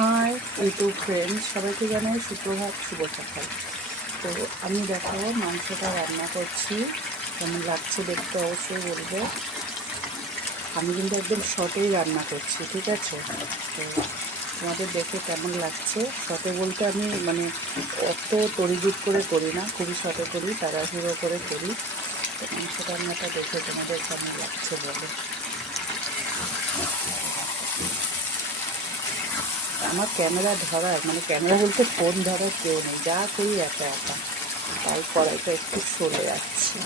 High YouTube friend সবাইকে জানাই সুপ্রভাত, শুভ সকাল। তো আমি দেখো মাংসটা রান্না করছি, কেমন লাগছে দেখতে অবশ্যই বলবে। আমি কিন্তু একদম শর্টেই রান্না করছি, ঠিক আছে? তো তোমাদের দেখে কেমন লাগছে? শর্টে বলতে আমি মানে অত তড়িজুট করে করি না, খুবই শর্টে করি, তাড়াহুড়ো করে করি। তো মাংস রান্নাটা দেখে তোমাদের কেমন লাগছে বলো। আমার ক্যামেরা ধরার মানে ক্যামেরা বলতে ফোন ধরার কেউ নেই, যা করি একা একা। তাই কড়াইটা একটু সরে যাচ্ছে।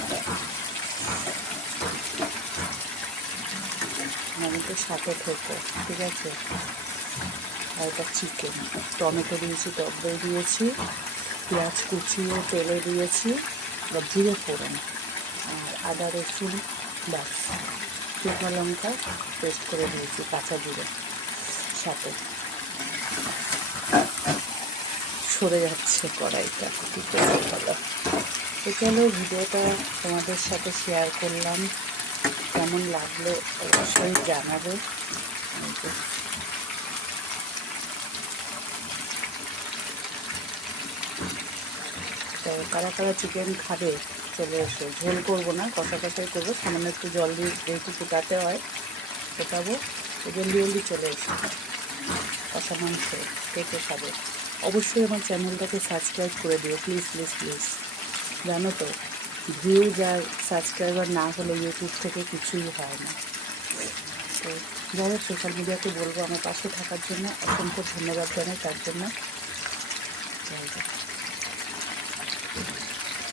আমি তো সাথে থেকো, ঠিক আছে? আর এটা চিকেন টমেটো দিয়েছি, টক দই দিয়েছি, পেঁয়াজ কুচিয়ে, তেলে দিয়েছি, এবার জিরে ফোড়ন আর আদা, রসুন, ব্যাস। শুকনো লঙ্কা পেস্ট করে দিয়েছি, কাঁচা জিরে সাথে। সরে যাচ্ছে কড়াইটা বলো? তো চলো ভিডিওটা তোমাদের সাথে শেয়ার করলাম। কেমন লাগল অবশ্যই জানাবে। তো কারা কারা চিকেন খাবে, চলে এসো। ঝোল করব না, কষা কষাই করব। সামান্য একটু জল দিয়ে যেহেতু ফুটাতে হয়, ফোটাবো জলদি জলদি চলে এসো। কষা মাংস কে কে খাবে অবশ্যই আমার চ্যানেলটাকে সাবস্ক্রাইব করে দিও প্লিজ প্লিজ প্লিজ জানো তো ভিউ যার সাবস্ক্রাইবার না হলে ইউটিউব থেকে কিছুই হয় না। তো যারা সোশ্যাল মিডিয়াকে বলব আমার পাশে থাকার জন্য অসংখ্য ধন্যবাদ জানাই, তার জন্য।